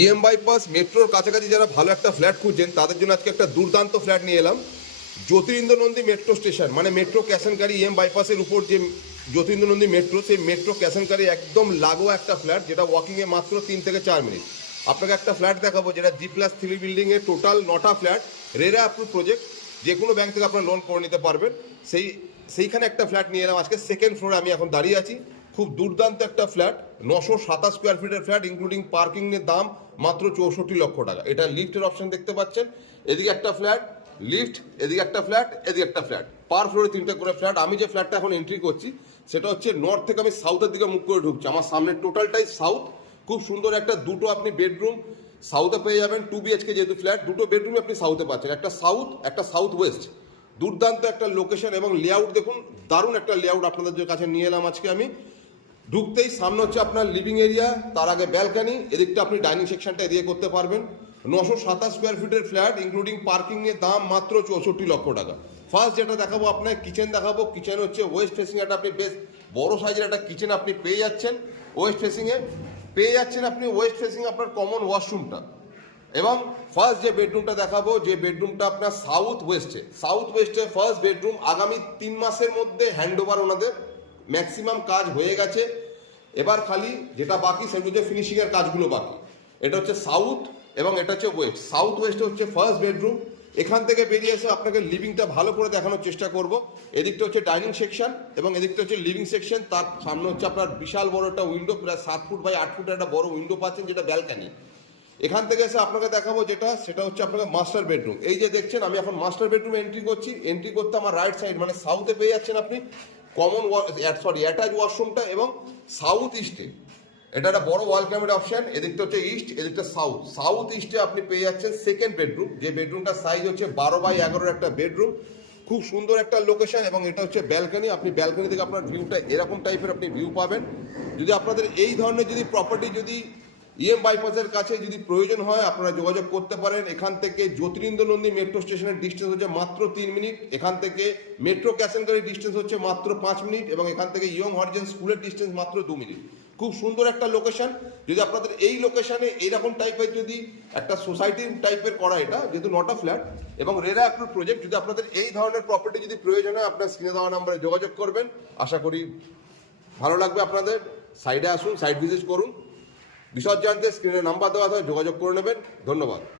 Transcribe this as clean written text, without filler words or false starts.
EM bypass মেট্রোর কাছাকাছি যারা ভালো একটা ফ্ল্যাট খুঁজছেন তাদের জন্য আজকে একটা দুর্দান্ত ফ্ল্যাট নিয়ে এলাম। জ্যোতিরিন্দ্র নন্দী মেট্রো স্টেশন মানে মেট্রো ক্যাশনকারী ইএম বাইপাসের উপর যে জ্যোতিরিন্দ্র নন্দী মেট্রো, সেই মেট্রো ক্যাশনকারী একদম লাগোয়া একটা ফ্ল্যাট, যেটা ওয়াকিংয়ে মাত্র 3 থেকে 4 মিনিট। আপনাকে একটা ফ্ল্যাট দেখাবো যেটা G+3 বিল্ডিংয়ে টোটাল 9টা ফ্ল্যাট, রেরা অ্যাপ্রুভ প্রজেক্ট, যে কোনো ব্যাংক থেকে আপনার লোন করে নিতে পারবেন। সেইখানে একটা ফ্ল্যাট নিয়ে এলাম আজকে। সেকেন্ড ফ্লোরে আমি এখন দাঁড়িয়ে আছি। খুব দুর্দান্ত একটা ফ্ল্যাট, 927 স্কোয়ার ফিটের ফ্ল্যাট, ইনক্লুডিং পার্কিংয়ের দাম মাত্র 64 লক্ষ টাকা। এটা লিফটের অপশন দেখতে পাচ্ছেন। এদিকে একটা ফ্ল্যাট, লিফট, এদিকে একটা ফ্ল্যাট, এদিকে একটা ফ্ল্যাট, পার ফ্লোরে 3টে করে ফ্ল্যাট। আমি যে ফ্ল্যাটটা এখন এন্ট্রি করছি সেটা হচ্ছে নর্থ থেকে আমি সাউথের দিকে মুখ করে ঢুকছি। আমার সামনে টোটালটাই সাউথ। খুব সুন্দর একটা দুটো আপনি বেডরুম সাউথে পেয়ে যাবেন। 2 BHK যেহেতু ফ্ল্যাট, দুটো বেডরুমই আপনি সাউথে পাচ্ছেন, একটা সাউথ একটা সাউথ ওয়েস্ট। দুর্দান্ত একটা লোকেশন এবং লেআউট দেখুন, দারুণ একটা লেআউট আপনাদের কাছে নিয়ে এলাম আজকে আমি। ঢুকতেই সামনে হচ্ছে আপনার লিভিং এরিয়া, তার আগে ব্যালকানি, এদিকটা আপনি ডাইনিং সেকশনটা এদিকে করতে পারবেন। 927 স্কোয়ার ফিটের ফ্ল্যাট, ইনক্লুডিং পার্কিং এর দাম মাত্র 64 লক্ষ টাকা। ফার্স্ট যেটা দেখাবো আপনার কিচেন দেখাবো। কিচেন হচ্ছে ওয়েস্ট ফেসিং, একটা আপনি বেশ বড় সাইজের একটা কিচেন আপনি পেয়ে যাচ্ছেন ওয়েস্ট ফেসিংয়ে। পেয়ে যাচ্ছেন আপনি ওয়েস্ট ফেসিং আপনার কমন ওয়াশরুমটা। এবং ফার্স্ট যে বেডরুমটা দেখাবো, যে বেডরুমটা আপনার সাউথ ওয়েস্টে ফার্স্ট বেডরুম। আগামী 3 মাসের মধ্যে হ্যান্ড ওভার ওনাদের ম্যাক্সিমাম কাজ হয়ে গেছে। এবার খালি যেটা বাকি সেগুলো হচ্ছে ফিনিশিংয়ের কাজগুলো বাকি। এটা হচ্ছে সাউথ এবং এটা হচ্ছে ওয়েস্ট। সাউথ ওয়েস্টে হচ্ছে ফার্স্ট বেডরুম। এখান থেকে বেরিয়ে এসে আপনাকে লিভিংটা ভালো করে দেখানোর চেষ্টা করব। এদিকটা হচ্ছে ডাইনিং সেকশন এবং এদিকটা হচ্ছে লিভিং সেকশন। তার সামনে হচ্ছে আপনার বিশাল বড় একটা উইন্ডো, প্রায় 7 ফুট বাই 8 ফুটের একটা বড় উইন্ডো পাচ্ছেন, যেটা ব্যালকানি। এখান থেকে এসে আপনাকে দেখাবো সেটা হচ্ছে আপনাকে মাস্টার বেডরুম। এই যে দেখছেন আমি এখন মাস্টার বেডরুমে এন্ট্রি করছি। এন্ট্রি করতে আমার রাইট সাইড মানে সাউথে পেয়ে যাচ্ছেন আপনি কমন অ্যাটাচ ওয়াশরুমটা এবং সাউথ ইস্টে এটা একটা বড় ওয়াল ক্যাবিনেট অপশন। এদিকটা হচ্ছে ইস্ট, এদিকটা সাউথ ইস্টে আপনি পেয়ে যাচ্ছেন সেকেন্ড বেডরুম, যে বেডরুমটার সাইজ হচ্ছে 12 বাই 11 একটা বেডরুম। খুব সুন্দর একটা লোকেশন এবং এটা হচ্ছে ব্যালকানি। আপনি ব্যালকানি থেকে আপনার ভিউটা এরকম টাইপের আপনি ভিউ পাবেন। যদি আপনাদের এই ধরনের যদি প্রপার্টি যদি ইএম বাইপাসের কাছে যদি প্রয়োজন হয়, আপনারা যোগাযোগ করতে পারেন। এখান থেকে জ্যোতিরিন্দ্র নন্দী মেট্রো স্টেশনের ডিস্টেন্স হচ্ছে মাত্র 3 মিনিট। এখান থেকে মেট্রো ক্যাশনকারীর ডিস্টেন্স হচ্ছে মাত্র 5 মিনিট এবং এখান থেকে ইয়ং হরিজন স্কুলের ডিস্টেন্স মাত্র 2 মিনিট। খুব সুন্দর একটা লোকেশন। যদি আপনাদের এই লোকেশনে এইরকম টাইপের যদি একটা সোসাইটি টাইপের করা, এটা যেহেতু 9টা ফ্ল্যাট এবং রেরা অ্যাপ্রুভ প্রজেক্ট, যদি আপনাদের এই ধরনের প্রপার্টি যদি প্রয়োজন হয়, আপনার স্ক্রিনে দেওয়া নাম্বারে যোগাযোগ করবেন। আশা করি ভালো লাগবে আপনাদের। সাইডে আসুন, সাইট ভিজিট করুন। বিশদ জানতে স্ক্রিনে নাম্বার দেওয়া হয়, যোগাযোগ করে নেবেন। ধন্যবাদ।